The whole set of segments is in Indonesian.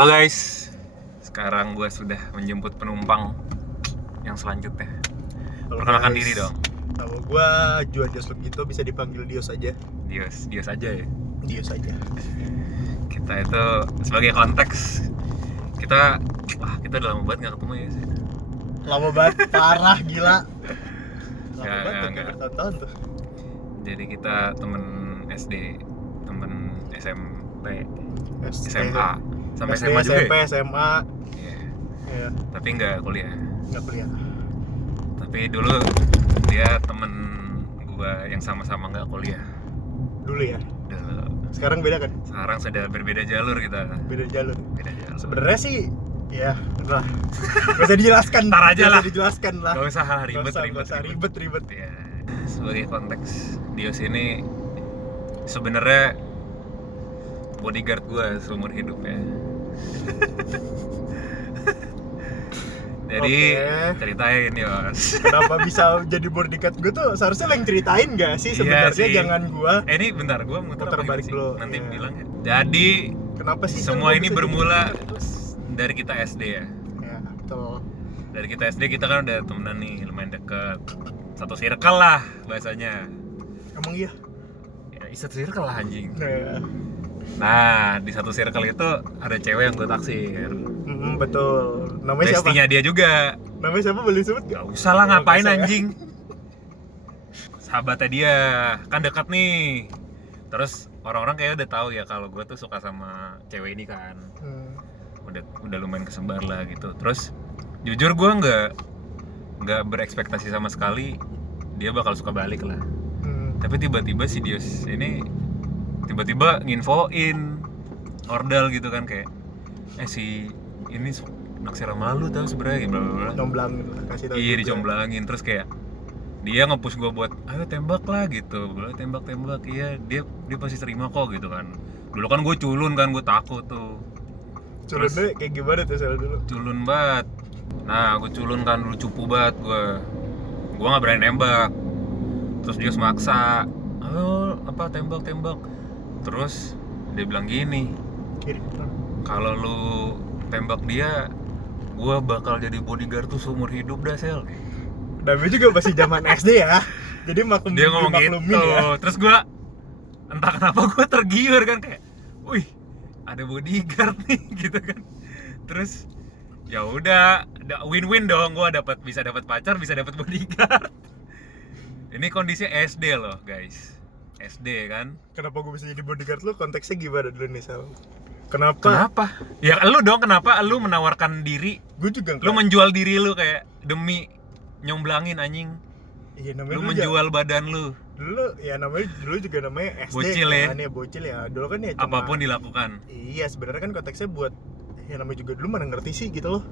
Halo guys, sekarang gue sudah menjemput penumpang yang selanjutnya. Perkenalkan diri dong. Nama gue Juan Dios Lugito, bisa dipanggil Dios aja. Dios aja ya. Dios aja. Kita itu sebagai konteks, kita udah lama banget nggak ketemu ya sih. Lama banget, parah gila. Lama Ya, banget, enggak. bertahun-tahun tuh. Jadi kita temen SD, temen SMP, SD, SMA, sampai SD, SMA juga SMP, ya? SMA. Iya. Ya, Tapi nggak kuliah. nggak kuliah. Tapi dulu dia temen gua yang sama-sama nggak kuliah. Dulu ya. Dulu. Sekarang beda kan? Sekarang sudah berbeda jalur kita. Beda jalur. Beda jalur. Sebenarnya sih, ya, udah. Gak usah dijelaskan. Ntar aja lah. Gak usah dijelaskan lah. Gak usah Nggak usah ribet. Ya, sebagai konteks, Dios ini sebenarnya bodyguard gue seumur hidup ya. Jadi ceritain Yos. Kenapa bisa jadi bodyguard gue tuh seharusnya lo yang ceritain gak sih sebenarnya, Iya sih. jangan gue. Ini bentar, gue muter Muter apa balik gitu sih? dulu. Nanti Iya. bilang ya. Jadi Kenapa sih semua kan ini gua bisa bermula jadi bodyguard? dari kita SD ya. Ya, betul. Dari kita SD kita kan udah temenan nih, lumayan deket. Satu circle lah bahasanya. Emang iya? Ya, satu circle lah anjing. Ya. Nah, di satu circle itu ada cewek yang gue taksir. Betul. Namanya siapa? Bestinya dia juga. Namanya siapa, boleh sebut gak? Gak usah lah, ngapain Nggak usah ya. anjing. Sahabatnya dia, kan dekat nih. Terus orang-orang kayak udah tahu ya kalau gue tuh suka sama cewek ini kan. Udah lumayan kesebar lah gitu. Terus jujur gue nggak berekspektasi sama sekali dia bakal suka balik lah. Tapi tiba-tiba si Dios ini tiba-tiba nginfoin ordal gitu kan, kayak si ini naksir sama lu tau sebenarnya bla bla bla. Comblangin lah, kasih tau. Iya, juga. dicomblangin. Terus kayak dia nge-push gue buat ayo tembak lah gitu. Gue tembak. Iya, dia pasti terima kok gitu kan. Dulu kan gue culun kan, gue takut tuh. Culunnya kayak gimana tuh soal dulu? Culun banget. Nah, gue culun kan dulu, cupu banget gue nggak berani nembak. Terus dia maksa, ayo apa tembak. Terus dia bilang gini, Kiri. kalau lu tembak dia, gue bakal jadi bodyguard tuh seumur hidup dah Sel. Tapi juga masih zaman SD ya. Jadi Dia ngomong gitu. ya. Terus gue entah kenapa gue tergiur kan, kayak wih ada bodyguard nih gitu kan. Terus ya udah win-win dong, gue bisa dapat pacar, bisa dapat bodyguard. Ini kondisi SD loh guys, SD kan. Kenapa gue bisa jadi bodyguard lu? Konteksnya gimana dulu nih, Sal? Kenapa? Ya lu dong, kenapa lu menawarkan diri? Gue juga Lu menjual diri lu kayak demi nyomblangin anjing. Iya, namanya Lu dulu menjual badan lu. dulu juga namanya SD. Bocil ya? Kan, bocil ya. Dulu kan ya cuma Apapun dilakukan. Iya, sebenarnya kan konteksnya buat ya namanya juga dulu mana ngerti sih gitu loh.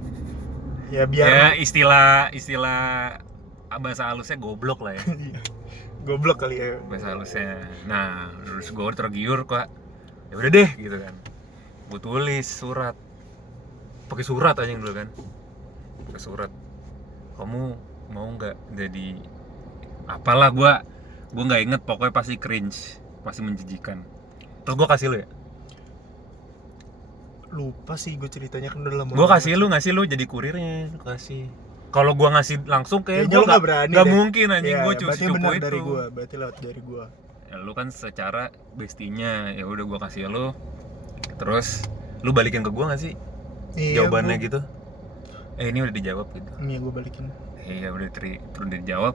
Ya Ya biar istilah bahasa halusnya goblok lah ya. goblok kali ya. Bahasa halusnya. Nah, terus gue tergiur kok. Ya udah deh gitu kan. Gue tulis surat. Pakai surat aja dulu kan. Pakai surat. Kamu mau nggak jadi apalah, gue nggak inget, pokoknya pasti cringe, pasti menjijikan. Terus gue kasih lu ya. Lupa sih gue ceritanya, kan udah lama. Gue kasih lu jadi kurirnya, lu kasih. Kalau gue ngasih langsung kayak Kayaknya gue lu nggak berani nggak deh. mungkin anjing, Ya, gue berarti cupu benar itu. dari gue, berarti lewat dari gue. Ya, lu kan secara bestinya, ya udah gue kasih lu. Terus lu balikin ke gue nggak sih jawabannya gitu? Ini udah dijawab gitu. Iya, gue balikin. Iya udah terus dijawab,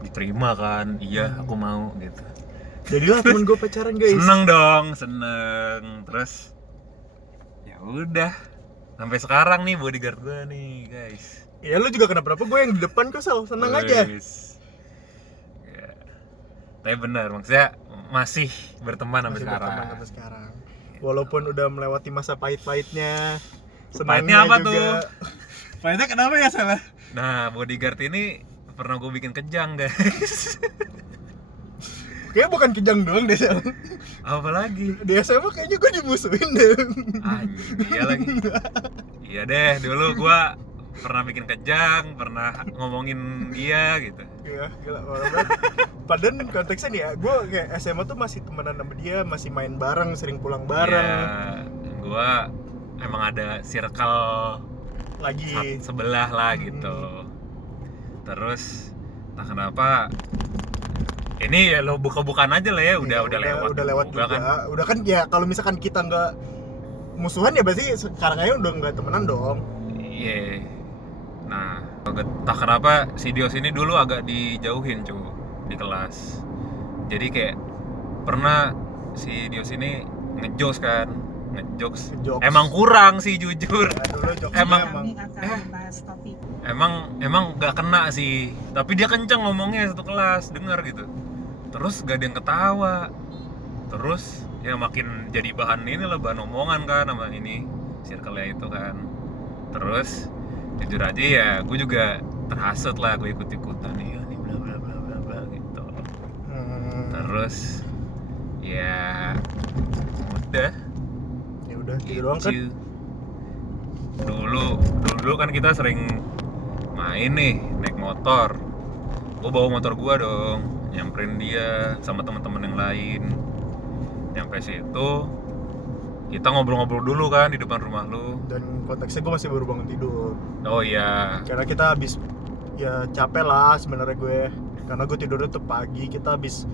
diterima kan, iya aku mau gitu. Jadilah temen gue pacaran, guys. Seneng. Terus ya udah sampai sekarang nih bodyguard gue nih guys. Ya lu juga kenapa gue yang di depan kok, Sal. Seneng aja. Ya. Tapi benar, maksudnya masih berteman sampai Masih sekarang. berteman sampai sekarang. Walaupun udah melewati masa pahit-pahitnya. Pahitnya apa juga. tuh? Pahitnya kenapa ya, Salah? Nah, bodyguard ini pernah gue bikin kejang guys. Kayaknya bukan kejang doang deh, Sal. Apa lagi? Di SMA kayaknya gue dimusuhin deh. Anjing, iya lagi. Iya deh, dulu gue pernah bikin kejang, pernah ngomongin dia gitu. Iya, gila, parah banget. Padahal konteksnya nih ya, gue kayak SMA tuh masih temenan sama dia, masih main bareng, sering pulang bareng. Ya, gue emang ada circle lagi sebelah lah gitu. Terus entah kenapa ini ya lo buka-bukaan aja lah ya, udah lewat juga kan. Udah kan ya, kalau misalkan kita nggak musuhan ya berarti sekarang aja udah nggak temenan dong. Iya. Nah, entah kenapa si Dios ini dulu agak dijauhin cuy di kelas. Jadi kayak pernah si Dios ini ngejokes kan, ngejokes. Emang kurang sih jujur. Ya, dulu jokes emang nggak kena sih, tapi dia kenceng ngomongnya satu kelas denger gitu. Terus gak ada yang ketawa, terus ya makin jadi bahan ini lah, bahan omongan kan sama ini circle-nya itu kan. Terus jujur aja ya gue juga terhasut lah, gue ikut-ikutan nih bla bla bla bla bla gitu. Terus ya udah gitu doang kan. Dulu kan kita sering main nih, naik motor. Gue bawa motor gue dong, nyamperin dia sama teman-teman yang lain. Nyampe situ kita ngobrol-ngobrol dulu kan di depan rumah lu. Dan konteksnya gue masih baru bangun tidur. Oh iya. Karena kita habis ya capek lah sebenarnya gue. Karena gue tidurnya tuh pagi. Kita habis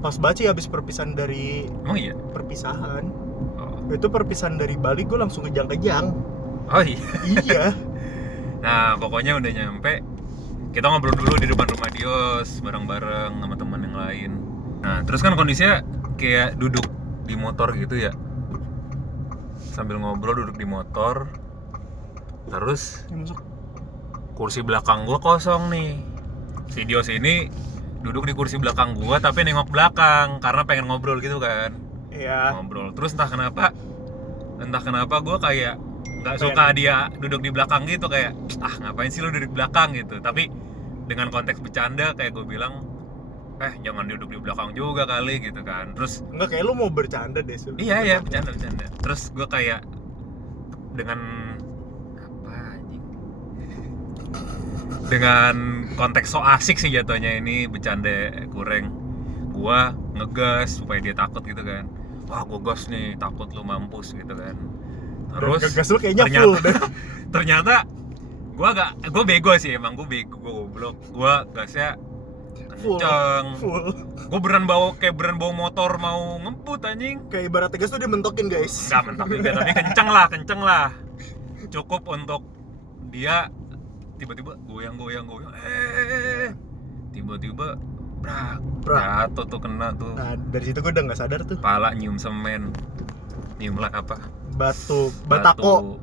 pas baca habis perpisahan dari perpisahan. Oh. Itu perpisahan dari Bali, gue langsung kejang-kejang. Oh iya. Iya. Nah pokoknya udah nyampe, kita ngobrol dulu di depan rumah Dios bareng-bareng sama teman yang lain. Nah terus kan kondisinya kayak duduk di motor gitu ya, sambil ngobrol duduk di motor. Terus kursi belakang gua kosong nih. Si Dios ini duduk di kursi belakang gua tapi nengok belakang karena pengen ngobrol gitu kan. Iya. Ngobrol. Terus entah kenapa gua kayak nggak suka dia duduk di belakang gitu, kayak ngapain sih lu duduk di belakang gitu. Tapi dengan konteks bercanda kayak gue bilang, jangan duduk di belakang juga kali gitu kan. Terus enggak, kayak lu mau bercanda deh. Iya bercanda. Terus gue kayak dengan dengan konteks so asik sih jatuhnya ini bercanda kurang, gue ngegas supaya dia takut gitu kan. Wah gue gas nih, takut lu mampus gitu kan. Terus gas lu kayaknya full deh. Ternyata gue bego sih, emang gue goblok. Gue gasnya kenceng. Full. Gue beneran bawa motor mau ngebut anjing. Kayak ibarat gas tuh dia mentokin guys. Enggak mentok juga, tapi kenceng lah. Cukup untuk dia tiba-tiba goyang. Tiba-tiba jatuh tuh, kena tuh. Nah dari situ gue udah nggak sadar tuh. Pala nyium semen. Nyium lah apa? Batako.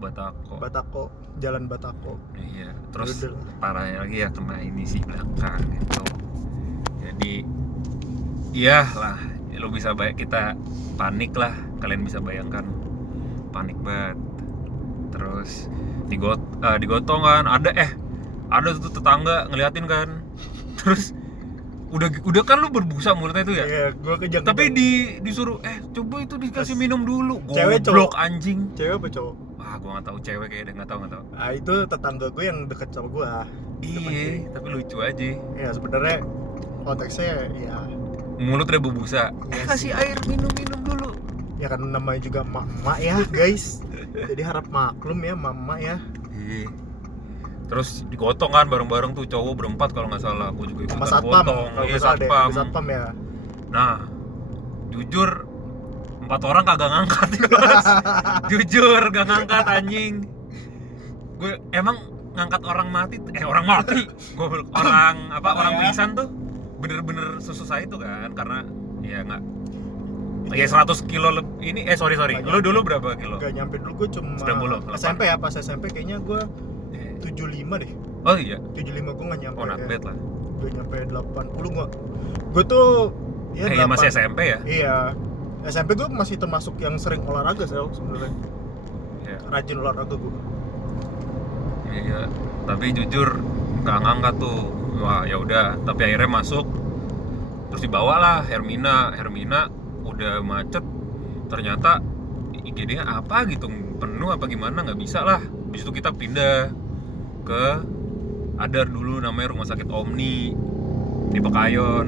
Jalan Batako. Iya. Terus parahnya lagi ya kena ini sih belakang gitu. Jadi iyalah, lo bisa kita panik lah, kalian bisa bayangkan, panik banget. Terus digotong kan, ada tuh tetangga ngeliatin kan. Terus udah kan lu berbusa mulutnya itu ya. Iya, gua kejang. Tapi disuruh coba itu dikasih minum dulu. Cewek, goblok anjing. Cewek apa cowok? Gua nggak tahu, cewek kayaknya, nggak tahu. Itu tetangga gue yang deket sama gua. Iya, tapi lucu aja. Ya sebenarnya konteksnya ya mulut udah berbusa. Ya, kasih air minum dulu. Ya kan namanya juga emak ya guys. Jadi harap maklum ya mama ya. Iya. Terus digotong kan bareng-bareng tuh, cowok berempat kalau nggak salah. Gue juga ikutan gotong. Iya, satpam ya. Nah, jujur 4 orang kagak ngangkat. Jujur gak ngangkat anjing. Gue emang ngangkat orang mati. Gue orang pingsan tuh bener-bener susah itu kan, karena ya nggak. Ya 100 kilo lebih ini. Sorry. Lu dulu berapa kilo? Gak nyampe dulu, gue cuma 90, SMP ya, pas SMP kayaknya gue 75 deh. Oh iya? 75 gue gak nyampe. Oh not bad lah. Gue nyampe 80 gue tuh ya 8. Masih SMP ya? Iya. SMP gue masih termasuk yang sering olahraga sebenarnya. Iya. Rajin olahraga gue. Iya, tapi jujur nggak ngangkat tuh. Wah ya udah, tapi akhirnya masuk. Terus dibawalah Hermina udah macet. Ternyata IGD-nya apa gitu, penuh apa gimana, nggak bisa lah. Habis itu kita pindah ke Adar dulu, namanya Rumah Sakit Omni di Pekayon.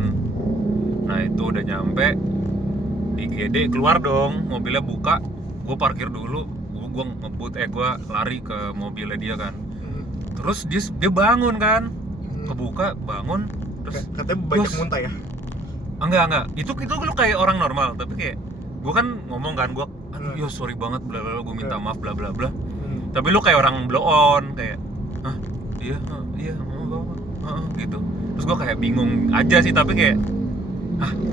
Nah itu udah nyampe IGD, keluar dong, mobilnya buka, gue parkir dulu, gue gue gue lari ke mobilnya dia kan. Terus dia bangun kan, kebuka bangun, terus katanya banyak muntah ya? Enggak, itu lu kayak orang normal, tapi kayak gue kan ngomong kan, gue aduh sorry banget bla bla, gue minta maaf bla bla bla. Tapi lu kayak orang blow on, kayak iya gitu. Terus gue kayak bingung aja sih, tapi kayak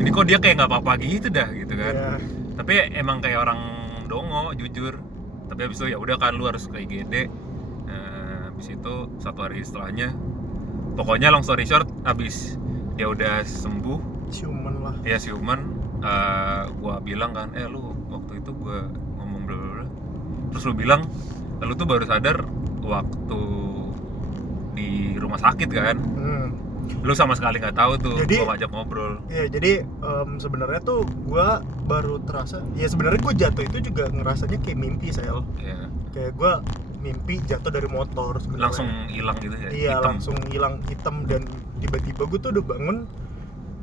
ini kok dia kayak nggak apa-apa gitu dah gitu kan. Tapi emang kayak orang dongo jujur. Tapi habis itu ya udah kan, lu harus ke IGD. Habis itu 1 hari setelahnya, pokoknya long story short, habis dia udah sembuh, siuman lah ya, gua bilang kan, lu waktu itu gua ngomong bla bla bla, terus lu bilang lu tuh baru sadar waktu di rumah sakit kan. Lu sama sekali nggak tahu tuh, jadi, gua ngajak ngobrol. Iya, jadi sebenarnya tuh gua baru terasa, ya sebenarnya gua jatuh itu juga ngerasanya kayak mimpi, Sel. Iya. Kayak gua mimpi jatuh dari motor sebenarnya. Langsung hilang gitu ya? Iya, langsung hilang, hitam, dan tiba-tiba gua tuh udah bangun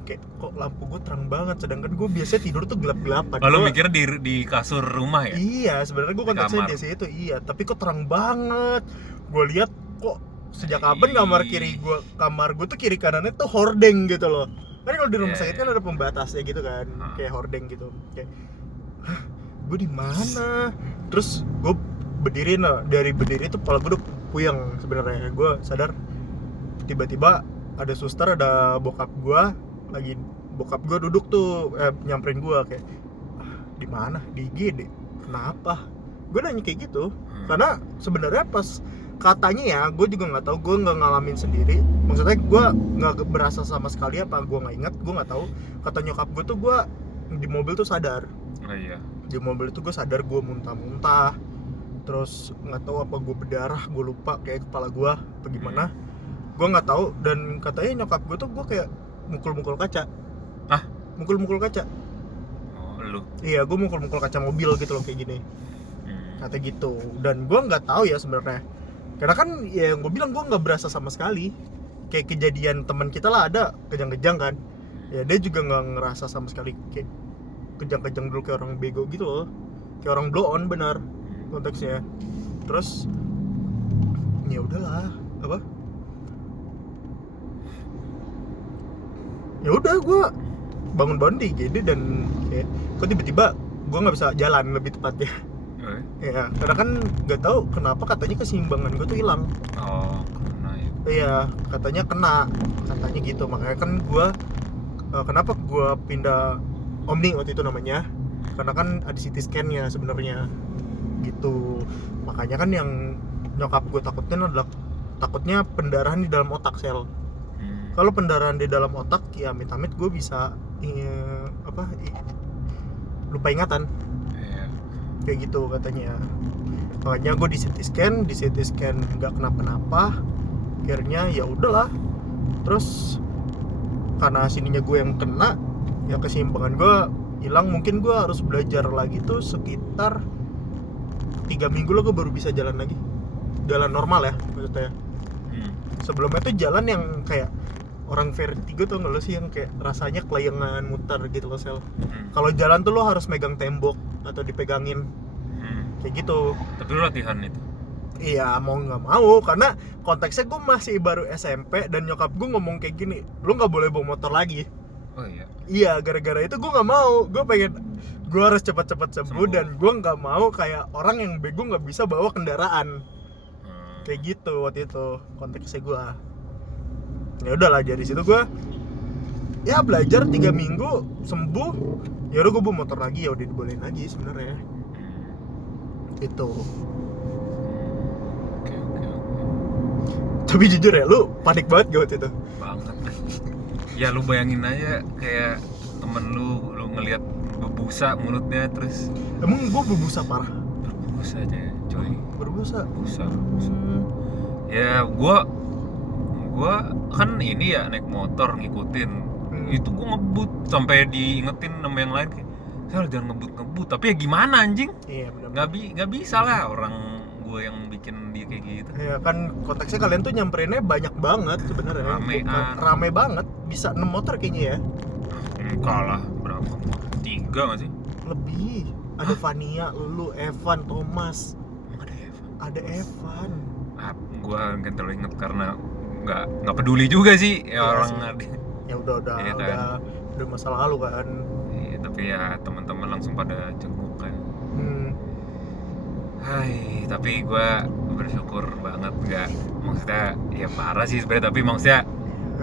kayak kok lampu gua terang banget, sedangkan gua biasanya tidur tuh gelap-gelapan. Lu mikirnya di kasur rumah ya? Iya, sebenarnya gua konteksnya biasanya itu iya, tapi kok terang banget. Gua lihat kok sejak kapan kamar gue tuh kiri kanannya tuh hordeng gitu loh. Kan kalau di rumah sakit kan ada pembatasnya gitu kan, kayak hordeng gitu. Kayak gue di mana? Terus gue berdiri, dari berdiri tuh kepala gue udah puyeng sebenarnya. Gue sadar tiba-tiba ada suster, ada bokap gue duduk tuh nyamperin gue kayak di mana? Di IGD. Kenapa? Gue nanya kayak gitu. Karena sebenarnya pas katanya ya, gue juga nggak tahu, gue nggak ngalamin sendiri, maksudnya gue nggak berasa sama sekali, apa gue nggak ingat, gue nggak tahu. Kata nyokap gue tuh gue di mobil tuh sadar. Di mobil itu gue sadar gue muntah-muntah, terus nggak tahu apa gue berdarah, gue lupa, kayak kepala gue bagaimana, gue nggak tahu. Dan katanya nyokap gue tuh gue kayak mukul-mukul kaca. Mukul-mukul kaca. Lu? Iya, gue mukul-mukul kaca mobil gitu loh, kayak gini. Kata gitu. Dan gue nggak tahu ya sebenarnya, karena kan ya yang gue bilang, gue nggak berasa sama sekali. Kayak kejadian teman kita lah, ada kejang-kejang kan, ya dia juga nggak ngerasa sama sekali kayak kejang-kejang dulu, kayak orang bego gitu loh, kayak orang blow on benar konteksnya. Terus ya udahlah, ya udah gue bangun di IGD, dan kayak kok tiba-tiba gue nggak bisa jalan, lebih tepatnya. Ya, karena kan nggak tahu kenapa katanya keseimbangan gue tuh hilang. Kena ya? Iya, katanya katanya gitu. Makanya kan gue kenapa gue pindah Omni waktu itu namanya, karena kan ada CT scan-nya sebenarnya gitu. Makanya kan yang nyokap gue takutin adalah takutnya pendarahan di dalam otak, Sel. Kalau pendarahan di dalam otak, ya amit-amit gue bisa lupa ingatan. Kayak gitu katanya. Makanya gue di CT scan nggak kenapa-napa. Akhirnya ya udahlah. Terus karena sininya gue yang kena, ya keseimbangan gue hilang. Mungkin gue harus belajar lagi tuh sekitar 3 minggu lo gue baru bisa jalan lagi, jalan normal ya maksudnya. Sebelumnya tuh jalan yang kayak orang vertigo tuh nggak lo sih, yang kayak rasanya kelayangan muter gitu loh, Sel. Kalau jalan tuh lo harus megang tembok atau dipegangin kayak gitu. Tapi lu latihan itu? Iya, mau nggak mau, karena konteksnya gue masih baru SMP dan nyokap gue ngomong kayak gini, lu nggak boleh bawa motor lagi. Oh iya? Iya, gara-gara itu gue nggak mau. Gue pengen, gue harus cepat-cepat sembuh. Dan gue nggak mau kayak orang yang bego nggak bisa bawa kendaraan. Kayak gitu waktu itu konteksnya gue. Ya udahlah, dari situ gue ya belajar 3 minggu sembuh. Ya udah gue bawa motor lagi, ya udah dibolehin lagi sebenarnya. Itu. Oke. Tapi jujur ya, lu panik banget gak waktu itu? Banget. Ya lu bayangin aja kayak temen lu ngelihat berbusa mulutnya, terus emang gua berbusa parah? Berbusa aja coy. Berbusa? Busa. Ya gua kan ini ya naik motor ngikutin. Itu gua ngebut sampai diingetin sama yang lain kayak, "Sel, jangan ngebut." Tapi ya gimana anjing? Iya, benar. Nggak bisa lah orang gue yang bikin dia kayak gitu. Ya kan konteksnya kalian tuh nyamperinnya banyak banget sebenarnya. Rame banget, bisa 6 motor kayaknya ya. Enggak lah, berapa? 3 nggak sih? Lebih. Ada Vania, lu, Evan, Thomas. Ada Evan. Gue nggak terlalu inget karena nggak peduli juga sih ya, orang sih. Ya udah iya kan? udah masa lalu kan. Iya, tapi ya teman-teman langsung pada jenguk kan. Hai, tapi gue bersyukur banget, nggak maksudnya ya parah sih sebenarnya, tapi maksudnya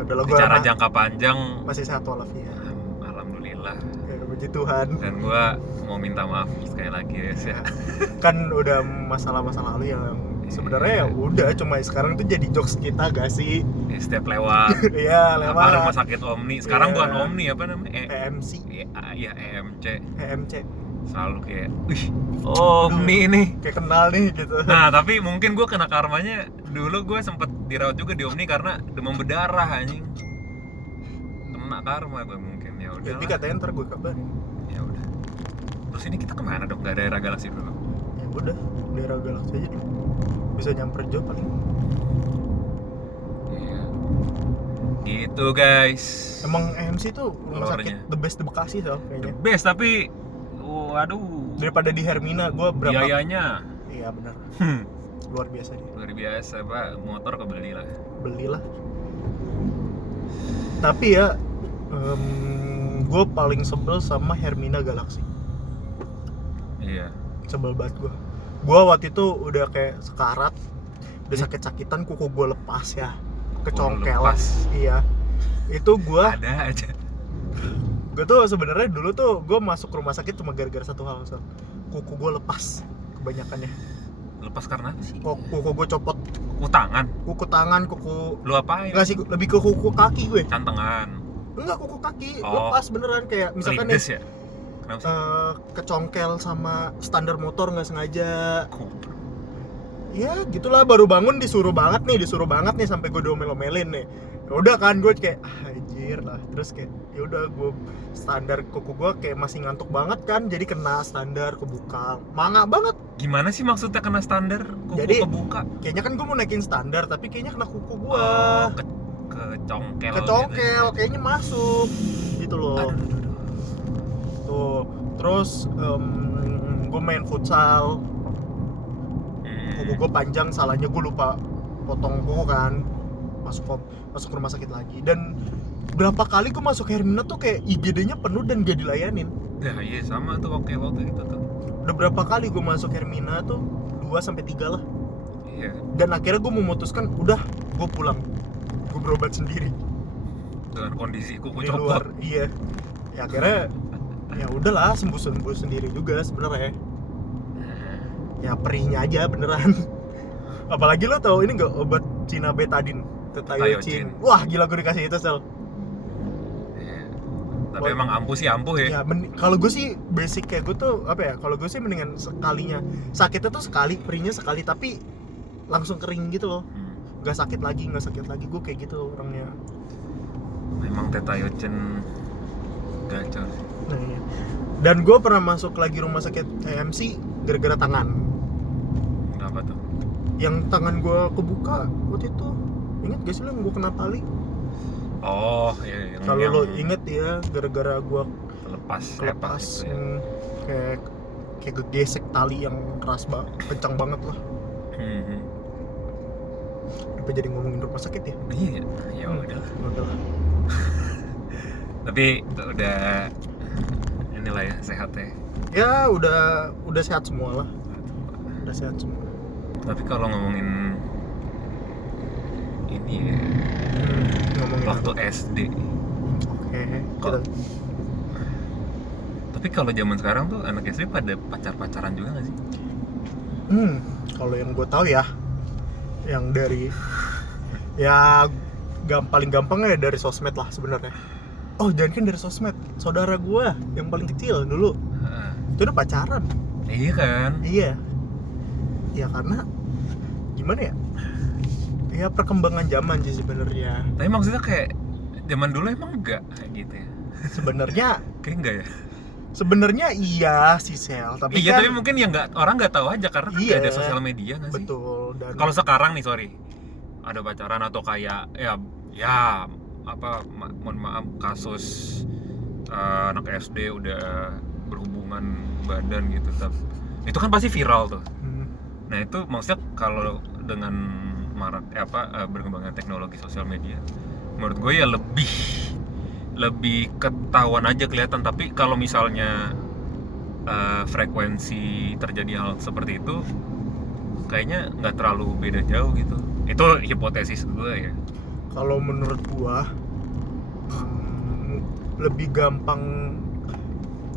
secara jangka panjang masih sehat walafiat. Alhamdulillah. Ya, puji Tuhan. Dan gue mau minta maaf sekali lagi ya. Kan udah masa lalu yang sebenarnya ya udah, cuma sekarang tuh jadi jokes kita gak sih? Setiap lewat. Iya, lewat. Apa rumah sakit Omni? Sekarang bukan Omni, apa namanya? EMC. Iya, EMC. Selalu kayak, wih, Omni nih. Kayak kenal nih gitu. Nah, tapi mungkin gue kena karmanya. Dulu gue sempet dirawat juga di Omni karena demam berdarah anjing. Kena karma gue mungkin, ya udah. Jadi katanya ntar gue kabarin. Ya udah. Terus ini kita kemana dong? Gak daerah Galaksi dulu? Ya udah, daerah Galaksi aja dulu. Bisa nyamper Jo paling. Iya. Gitu guys. Emang EMC tuh rumah sakit the best di Bekasi soal kayaknya. The best, tapi waduh. Daripada di Hermina, gue berapa? Biayanya. Iya benar. Luar biasa dia. Luar biasa, Pak. Motor kebeli lah. Belilah. Tapi ya, gue paling sebel sama Hermina Galaxy. Iya. Sebel banget gue. Gue waktu itu udah kayak sekarat, udah sakit-sakitan, kuku gue lepas ya, kecongkel. Iya. Itu gue. Ada aja. Gue tuh sebenarnya dulu tuh gue masuk rumah sakit cuma gara-gara satu hal, kuku gue lepas kebanyakannya. Lepas karena apa sih? Kuku gue copot. Kuku tangan, kuku. Lu apain? Enggak sih, lebih ke kuku kaki gue. Cantengan. Enggak, kuku kaki lepas beneran, kayak misalkan nih. Ya? Kenapa sih? Kecongkel sama standar motor nggak sengaja. Ya gitulah, baru bangun disuruh banget nih sampai gue diomel-omelin nih. Ya udah kan, gue kayak anjir lah. Terus kayak ya udah, gue standar kuku gue kayak masih ngantuk banget kan, jadi kena standar kebuka. Manga banget. Gimana sih maksudnya kena standar kuku jadi, kebuka? Kayaknya kan gue mau naikin standar, tapi kayaknya kena kuku gue. Kecongkel gitu ya. Kayaknya masuk gitu loh. Aduh. Tuh, terus gue main futsal. Kuku gue panjang, salahnya gue lupa potong kuku kan. Masuk rumah sakit lagi. Dan berapa kali gue masuk Hermina tuh kayak IGD-nya penuh dan gak dilayanin. Ya iya, sama tuh waktu itu tuh. Udah berapa kali gue masuk Hermina tuh, 2-3 lah. Iya. Dan akhirnya gue memutuskan, udah gue pulang, gue berobat sendiri dengan kondisi kuku di copot. Luar. Iya. Ya akhirnya ya udahlah, sembuh sendiri juga sebenarnya. Ya perihnya aja beneran. Apalagi lo tau ini nggak, obat Cina betadine, Tetaiocin. Wah gila, gue dikasih itu sel. Tapi emang ampuh ya. Ya kalau gue sih basic kayak gue tuh apa ya? Kalau gue sih mendingan sekalinya sakitnya tuh sekali, perihnya sekali, tapi langsung kering gitu loh. Gak sakit lagi. Gue kayak gitu orangnya. Memang Tetaiocin gacor sih. Nah, iya. Dan gue pernah masuk lagi rumah sakit EMC gara-gara tangan. Kenapa tuh? Yang tangan gue kebuka waktu itu. Ingat gak sih lo yang gue kena tali? Oh iya. Kalau lo inget ya, gara-gara gue kelepas gitu ya. Kayak kegesek tali yang keras banget, kencang banget lah. Apa jadi ngomongin rumah sakit ya? Iya, ya udahlah. Tapi udah inilah ya, sehat ya. Ya udah sehat semua lah. Udah sehat semua. Tapi kalau ngomongin ini ya, ngomongin waktu apa? SD. Oke. Kita. Tapi kalau zaman sekarang tuh anak SD pada pacaran juga nggak sih? Kalau yang gue tahu ya, yang dari ya paling gampang ya dari sosmed lah sebenarnya. Oh jangan kan dari sosmed, saudara gue yang paling kecil dulu itu udah pacaran. Iya kan? Iya. Ya karena gimana ya? Ya perkembangan zaman sih sebenarnya. Tapi maksudnya kayak zaman dulu emang enggak kayak gitu ya? Sebenarnya kayak enggak ya? Sebenarnya iya sih Sel, tapi iya, kan, tapi mungkin yang orang nggak tahu aja karena kan nggak ada sosial media nggak sih? Betul. Dan kalau sekarang nih ada pacaran atau kayak ya apa mohon maaf kasus anak SD udah berhubungan badan gitu, itu kan pasti viral tuh. Nah itu maksudnya kalau dengan berkembangnya teknologi sosial media, menurut gue ya lebih ketahuan aja kelihatan. Tapi kalau misalnya frekuensi terjadi hal seperti itu, kayaknya nggak terlalu beda jauh gitu. Itu hipotesis gue ya. Kalau menurut gua lebih gampang.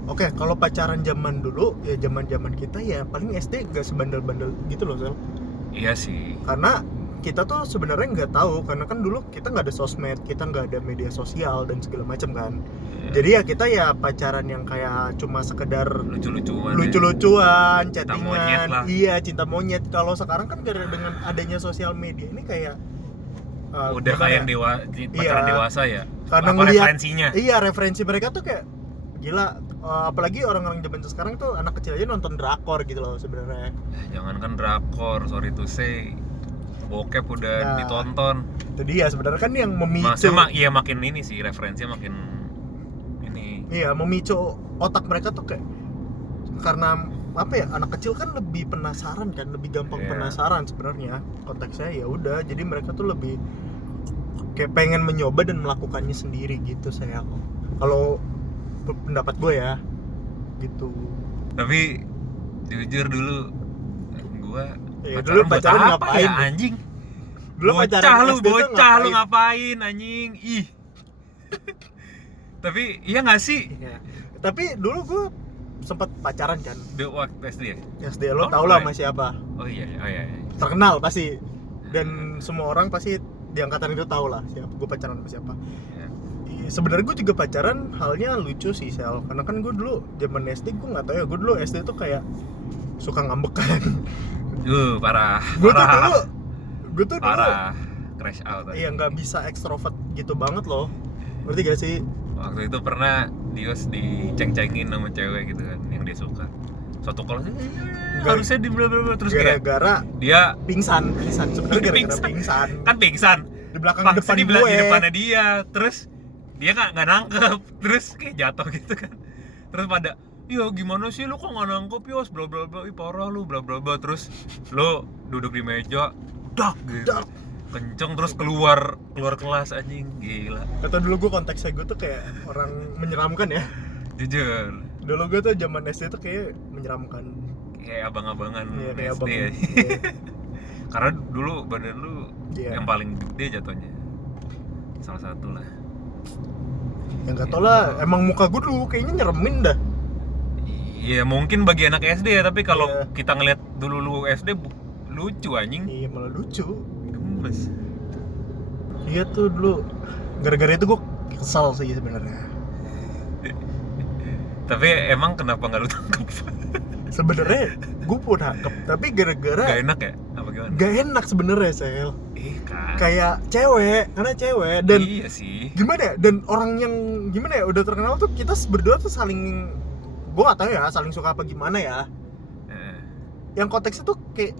Oke, kalau pacaran zaman dulu ya zaman kita ya paling SD nggak sebandel-bandel gitu loh, Sel. Iya sih. Karena kita tuh sebenarnya nggak tahu, karena kan dulu kita nggak ada sosmed, kita nggak ada media sosial dan segala macam kan. Jadi ya kita ya pacaran yang kayak cuma sekedar lucu-lucuan, chattingan, iya cinta monyet. Kalau sekarang kan dengan adanya sosial media ini kayak udah kayak pacaran dewasa ya. Karena ngeliat referensinya. Iya, referensi mereka tuh kayak gila. Apalagi orang-orang zaman sekarang tuh anak kecil aja nonton drakor gitu loh sebenarnya. Jangankan drakor, sorry to say, bokep udah ditonton. Itu dia sebenarnya kan yang memicu. Iya makin ini sih, referensinya makin ini. Iya, memicu otak mereka tuh kayak karena apa ya, anak kecil kan lebih penasaran kan, lebih gampang penasaran sebenarnya. Konteksnya ya udah, jadi mereka tuh lebih kayak pengen mencoba dan melakukannya sendiri gitu saya. Kalau pendapat gue ya gitu. Tapi jujur dulu gue dulu pacaran ngapain ya, anjing? Dulu bocah lu ngapain anjing? Ih. Tapi iya nggak sih? Ya. Tapi dulu gue sempat pacaran kan. Waktu SD ya? SD lo tau lah sama siapa? Oh iya. Terkenal pasti. Dan semua orang pasti di angkatan itu tau lah siapa gue pacaran sama siapa. Sebenarnya gue juga pacaran halnya lucu sih, Sel. Karena kan gue dulu zaman SD gue nggak tahu ya, gue dulu SD tuh kayak suka ngambekan. Parah. Gue tuh parah. Crash out. Iya, nggak bisa ekstrovert gitu banget loh. Ngerti gak sih? Waktu itu pernah Dios diceng-cengin sama cewek gitu kan yang dia suka. Suatu kelas harusnya di bla-bla terus gara-gara dia pingsan sebenarnya gara-gara pingsan. Kan pingsan di belakang depan gue. Di depannya dia, terus dia nggak nangkep, terus kayak jatuh gitu kan. Terus pada, iya gimana sih lu kok nggak nangkep Yos, bla bla bla, parah lu, bla bla bla. Terus lu duduk di meja, dak gitu, kenceng, terus keluar kelas anjing, gila. Kata dulu gue konteksnya gue tuh kayak orang menyeramkan ya. Jujur. Dulu gue tuh zaman SD tuh kayak menyeramkan. Kayak abang-abangan kayak SD ya. Karena dulu badan lu yang paling gede jatuhnya. Salah satu lah. Yang gak tau lah, emang muka gue dulu kayaknya nyeremin dah. Iya mungkin bagi anak SD ya, tapi kalau kita ngeliat dulu lu SD lucu anjing. Iya malah lucu. Gemes. Iya tuh dulu, gara-gara itu gue kesal sih sebenarnya. Tapi emang kenapa nggak lu tangkap? Sebenarnya gue pun tangkap, tapi gara-gara gak enak ya? Apa gimana? Gak enak sebenarnya, Sel. Kan. Kayak cewek, karena cewek dan iya sih. Gimana ya? Dan orang yang gimana ya udah terkenal tuh kita berdua tuh saling, gue gak tahu ya saling suka apa gimana ya. Yang konteksnya tuh kayak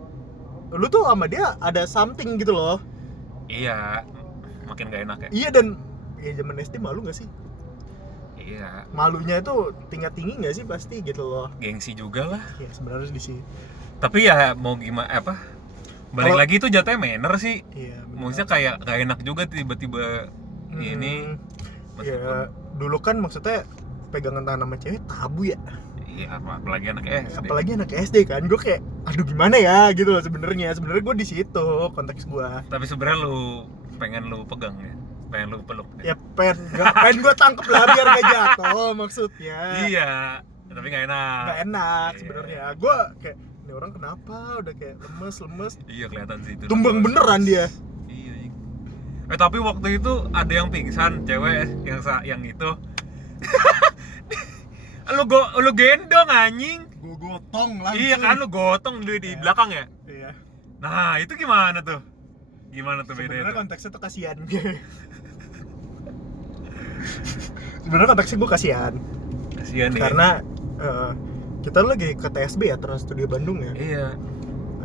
lu tuh sama dia ada something gitu loh. Iya, makin gak enak ya. Iya, dan ya zaman SD malu gak sih? Iya. Malunya itu tingkat tinggi nggak sih pasti gitu loh. Gengsi juga lah. Ya sebenarnya di sini. Tapi ya mau gimana balik lagi itu jatuhnya manner sih. Iya. Maksudnya kayak gak enak juga tiba-tiba ini. Ya dulu kan maksudnya pegangan tangan sama cewek tabu ya. Iya, apalagi anak SD. Apalagi anak SD kan, gue kayak aduh gimana ya gitu loh sebenarnya. Sebenarnya gue di situ konteks gue. Tapi sebenarnya lu pengen lu pegang ya. Pengen lu peluk ya? Ya pengen gue tangkep lah biar gak jatuh maksudnya. Iya, tapi gak enak. Gak enak sebenarnya. Gue kayak ini orang kenapa udah kayak lemes. Iya kelihatan sih itu. Tumbang beneran dia. Iya. Tapi waktu itu ada yang pingsan cewek yang itu. lu gendong anjing. Gue gotong langsung. Iya kan lu gotong di belakang ya. Iya. Nah itu gimana tuh? Gimana tuh bedanya? Sebenarnya konteksnya tuh kasihan. Sebenarnya konteksnya gue kasihan karena kita lagi ke TSB ya, Trans Studio Bandung ya. Iya.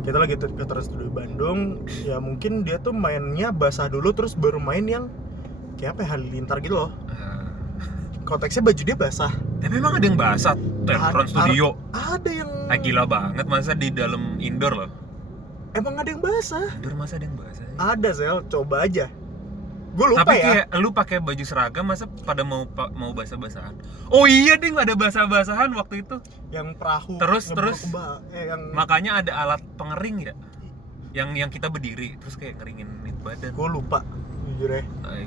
Kita lagi ke Trans Studio Bandung, ya mungkin dia tuh mainnya basah dulu terus baru main yang kayak apa ya, halilintar gitu loh. Konteksnya baju dia basah. Tapi memang ada yang basah Trans Studio? Ada yang gila banget, masa di dalam indoor loh. Emang ada yang basah? Tidur masa ada yang basah? Ada Sel, coba aja. Gue lupa tapi ya. kayak lu pakai baju seragam masa pada mau basah-basahan? Oh iya deh, nggak ada basah-basahan waktu itu. Yang perahu. Terus yang makanya ada alat pengering ya. Yang kita berdiri terus kayak ngeringin badan. gue lupa, jujur ya.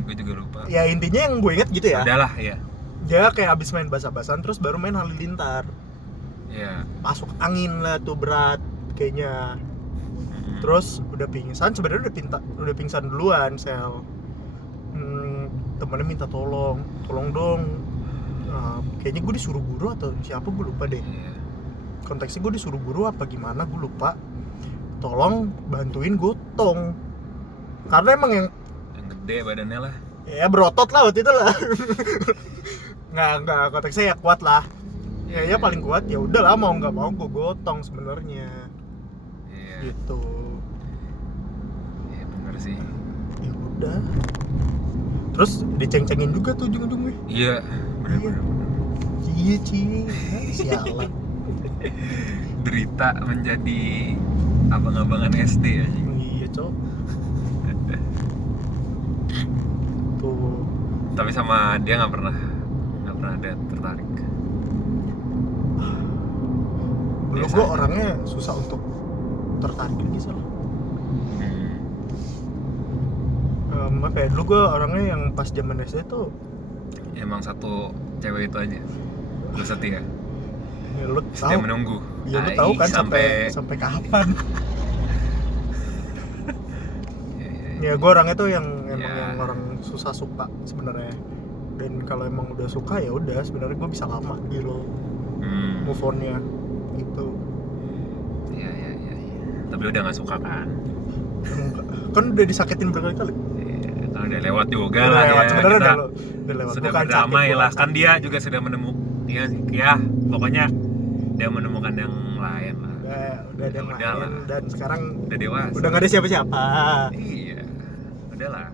Gue juga lupa. Ya intinya yang gue inget gitu ya. Udahlah ya. Dia kayak abis main basah-basahan terus baru main halilintar. Ya. Masuk angin lah tuh berat kayaknya. Terus udah pingsan, sebenarnya udah pingsan duluan Sel. Temennya minta tolong dong. Kayaknya gue disuruh guru atau siapa gue lupa deh. Konteksnya gue disuruh guru apa gimana gue lupa. Tolong bantuin gotong. Karena emang yang gede badannya lah. Ya berotot lah waktu itu lah. nggak konteksnya ya kuat lah. Ya paling kuat ya udahlah, mau nggak mau gue gotong sebenarnya. Gitu. Ya bener sih. Ya udah. Terus diceng-cengin juga tuh ujung-ujungnya. Iya, bener. Iya sialan. Derita menjadi abang-abangan SD aja. Iya cok. Tuh. Tapi sama dia nggak pernah ada tertarik. Dulu gue orangnya susah untuk tertarik lagi salah. Apa ya, dulu gue orangnya yang pas zaman SD tuh emang satu cewek itu aja. Lu setia. Ya, lu setia tahu, menunggu. Ya lu tahu kan sampai kapan. Ya gue orangnya tuh yang emang yang orang susah suka sebenarnya. Dan kalau emang udah suka ya udah, sebenarnya gue bisa lama gitu. Move on-nya gitu. Iya. Tapi udah nggak suka kan? Kan udah disakitin berkali-kali. Kan udah lewat juga lah ya. Sebenarnya Kita udah lewat. Sudah berdamai lah. Kan dia juga sudah menemukan. Ya, pokoknya dia menemukan yang lain lah. Udah ada yang lain dan sekarang udah dewasa. Udah nggak ada siapa-siapa. Iya. Udahlah.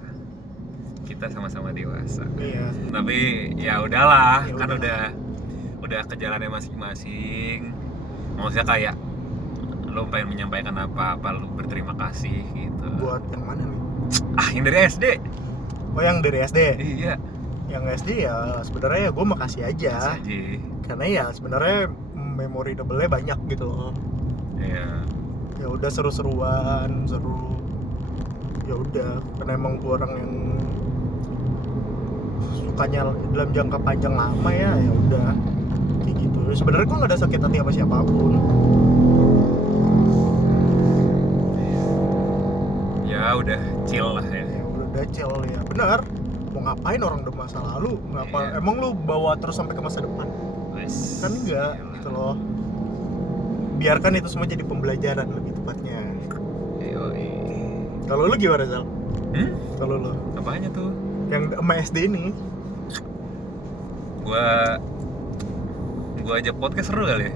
Kita sama-sama dewasa. Iya. Tapi ya udahlah, kan udah ke jalannya masing-masing. Maksudnya kayak lo pengen menyampaikan apa lu berterima kasih gitu. Buat yang mana nih? Yang dari SD. Oh, yang dari SD? Iya. Yang SD ya sebenarnya ya gue makasih aja. Karena ya sebenarnya memorable-nya banyak gitu loh. Iya. Ya udah seru-seruan, seru. Ya udah, karena emang gue orang yang sukanya dalam jangka panjang lama ya udah kayak gitu. Sebenarnya gue nggak ada sakit hati sama siapapun. Ya udah chill lah ya. Udah chill ya, benar. Mau ngapain orang udah masa lalu? Ngapa? Emang lu bawa terus sampai ke masa depan? Kan enggak gitu loh. Biarkan itu semua jadi pembelajaran lebih tepatnya. Kalau lu gimana Zal? Kalau lu? Apanya tuh? Yang sama SD ini? Gua aja podcast seru kali ya.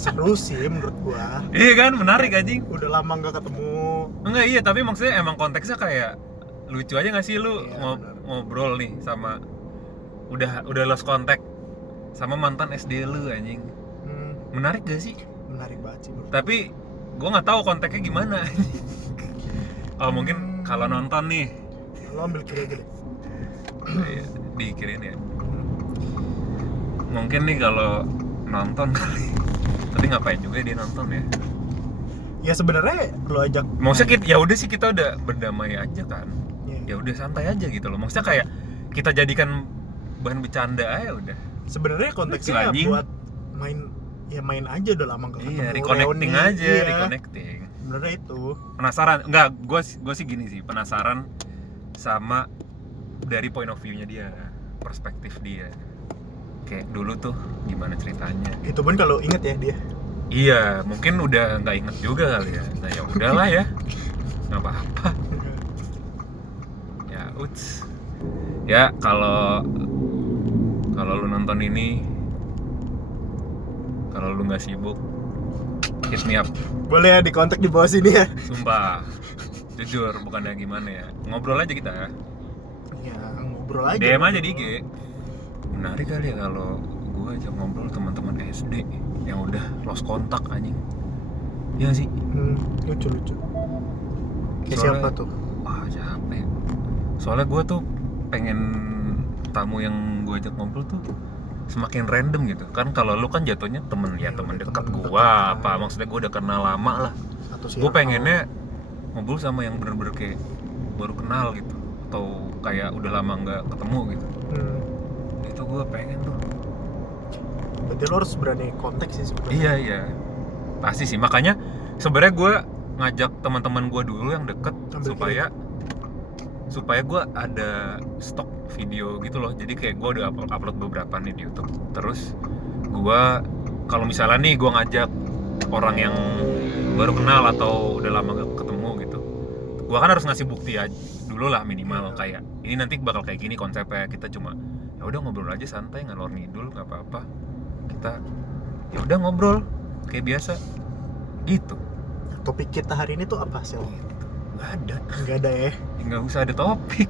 Seru sih menurut gua. Iya kan, menarik anjing. Udah lama nggak ketemu. Enggak, iya, tapi maksudnya emang konteksnya kayak lucu aja nggak sih lu ngobrol nih sama udah lost contact sama mantan SD lu anjing. Menarik gak sih? Menarik banget sih. Tapi gua nggak tahu konteksnya gimana. Oh mungkin kalau nonton nih. Lo ambil kiri aja deh. Iya, dikirin ya. Mungkin nih kalau nonton kali. Tapi ngapain juga dia nonton ya? Ya sebenarnya lo ajak. Maksudnya ya udah sih kita udah berdamai aja kan. Ya udah santai aja gitu loh. Maksudnya kayak kita jadikan bahan bercanda aja udah. Sebenarnya konteksnya buat main aja, udah lama gak ketemu. Iya, reconnecting aja, reconnecting. Sebenarnya itu. Penasaran? Enggak, gue sih gini sih, penasaran sama dari point of view-nya dia, perspektif dia. Kayak dulu tuh gimana ceritanya. Itu pun kalau inget ya dia. Iya, mungkin udah nggak inget juga kali ya. Nah ya udahlah ya, nggak apa-apa. Ya uts. Ya kalau lu nonton ini, kalau lu nggak sibuk, hit me up. Boleh ya, di kontak di bawah sini ya. Sumpah, jujur bukannya gimana ya, ngobrol aja kita. Ya ngobrol aja. DM aja di IG. Menarik kali ya kalau gue ajak ngobrol teman-teman SD yang udah lost kontak anjing. Iya sih. Lucu. Kayak Soalnya- siapa tuh? Wah, siapa ya? Soalnya gue tuh pengen tamu yang gue ajak ngobrol tuh semakin random gitu kan. Kalau lu kan jatuhnya temen ya, temen udah dekat temen gue dekat, apa maksudnya gue udah kenal lama lah. Satu Gue circle. pengennya ngobrol sama yang bener-bener kayak baru kenal gitu, atau kayak udah lama nggak ketemu gitu. Itu gue pengen tuh. Berarti lo harus berani kontak sih sebenarnya. Iya pasti sih, makanya sebenarnya gue ngajak teman-teman gue dulu yang deket Ambil supaya gue ada stok video gitu loh. Jadi kayak gue udah upload beberapa nih di YouTube. Terus gue kalau misalnya nih gue ngajak orang yang baru kenal atau udah lama gak ketemu gitu, gue kan harus ngasih bukti aja dulu lah minimal. Kayak ini nanti bakal kayak gini konsepnya, kita cuma ya udah ngobrol aja santai ngalor ngidul nggak apa-apa, kita ya udah ngobrol kayak biasa gitu. Topik kita hari ini tuh apa sih? Nggak ada ya? nggak usah ada topik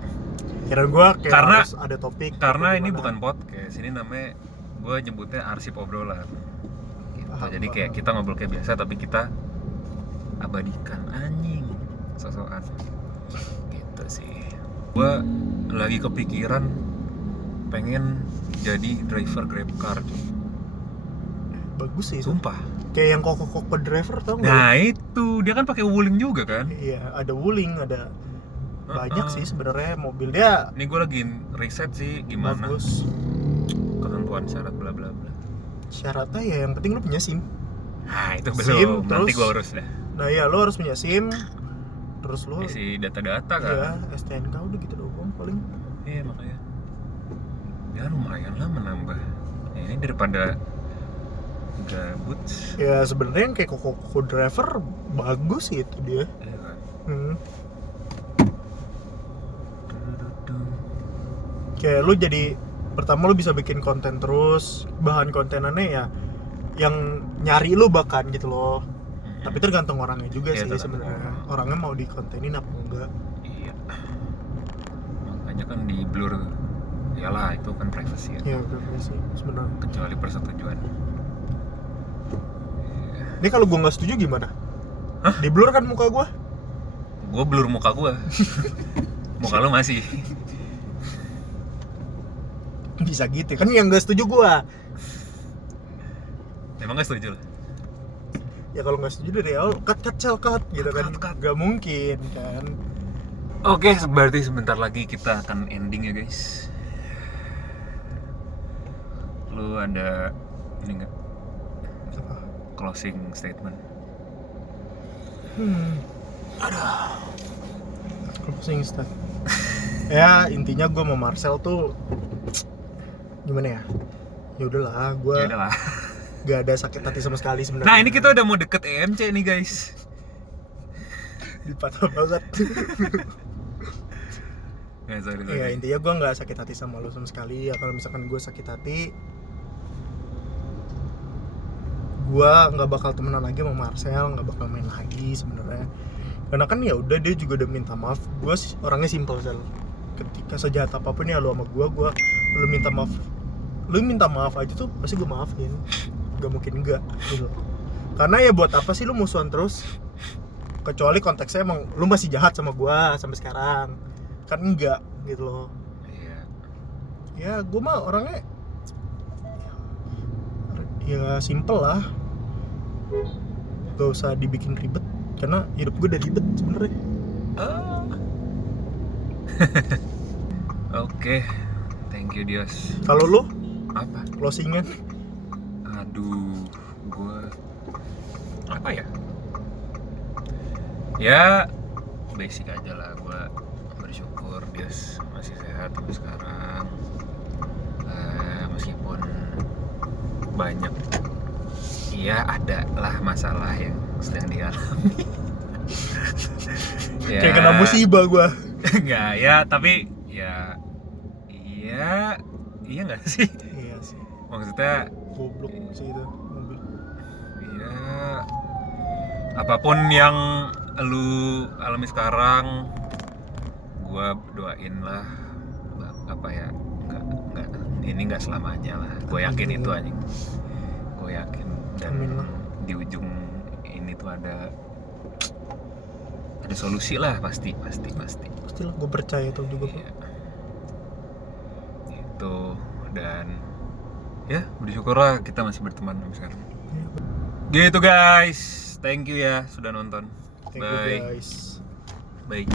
Kirain gua kayak Karena- harus ada topik. karena atau ini gimana. bukan podcast, ini namanya gue nyebutnya arsip obrolan gitu. Paham, Jadi kayak paham. kita ngobrol kayak biasa tapi kita abadikan, anjing sosokan gitu sih. Gue lagi kepikiran pengen jadi driver Grab car, Bagus sih itu. sumpah. Kayak yang koko driver tau nggak? Nah itu dia kan pakai wuling juga kan. Iya, ada wuling, ada banyak Uh-uh. sih sebenarnya mobil dia. Ini gue lagi riset sih gimana Bagus. ketentuan syarat bla bla bla. Syaratnya ya yang penting lu punya SIM. Nah itu SIM, belum, nanti terus- gue urus dah. Nah ya lu harus punya SIM. Terus lu Isi data-data kan. ya STNK udah gitu doang paling. Iya makanya ya lumayan lah menambah ya, ini daripada gabut. Ya sebenarnya yang kayak koko driver bagus sih itu dia. Iya kan? Kayak lu jadi pertama lu bisa bikin konten terus, bahan kontenannya ya yang nyari lu bahkan gitu loh. Tapi tergantung orangnya juga Iya, sih tergantung sebenarnya. orang. Orangnya mau dikontenin apa enggak. Iya, makanya kan di blur iyalah itu kan privacy ya, Ya udah sih sebenarnya. kecuali persetujuan. Ini kalau gua nggak setuju gimana? Hah? Di blur kan muka gua. Gue blur muka gue. Muka lu masih. Bisa gitu kan yang nggak setuju gua. Emang gak setuju lo? Ya kalau nggak setuju dari awal cut gitu kan. Cut. Gak mungkin kan. Oke, berarti sebentar lagi kita akan ending ya guys. Lu ada ini nggak closing statement? Closing stat. Ya intinya gue sama Marcel tuh gimana ya? Ya udahlah, gue Ya udahlah. gak ada sakit hati sama sekali sebenarnya. Nah ini kita udah mau deket EMC nih guys. dipatah banget. Ya, sorry. Ya intinya gue nggak sakit hati sama lo sama sekali. Ya kalau misalkan gue sakit hati, gue nggak bakal temenan lagi sama Marcel, nggak bakal main lagi sebenarnya. Karena kan ya udah dia juga udah minta maaf. Gue orangnya simple Sel. Ketika sejahat apapun ya lo sama gue lo minta maaf. Lo minta maaf aja tuh pasti gue maafin. Gak mungkin enggak gitu. Karena ya buat apa sih lo musuhan terus? Kecuali konteksnya emang lo masih jahat sama gue sampai sekarang. Kan enggak gitu loh. Iya. Ya gue mah orangnya ya simple lah, gak usah dibikin ribet karena hidup gue udah ribet sebenarnya. Oke. Thank you Dios. Kalau lo Apa? closingan? Aduh, gue apa ya? Ya basic aja lah, gue bersyukur Dios masih sehat sampai sekarang. Meskipun banyak, iya ada lah masalah yang sedang dialami. Ya, Kayak kena musibah gue. Enggak ya, tapi ya iya nggak sih? Iya sih, Maksudnya goblok sih itu mobil. ya apapun yang lu alami sekarang, gua doain lah apa ya, nggak ini nggak selamanya lah, gue yakin Amin. itu anjing, gue yakin. Dan Amin lah. di ujung ini gitu, ada solusi lah, pasti pastilah, gue percaya itu juga. Iya. Itu, dan ya bersyukurlah kita masih berteman sampai sekarang. Gitu guys, thank you ya sudah nonton. Thank you guys. Bye.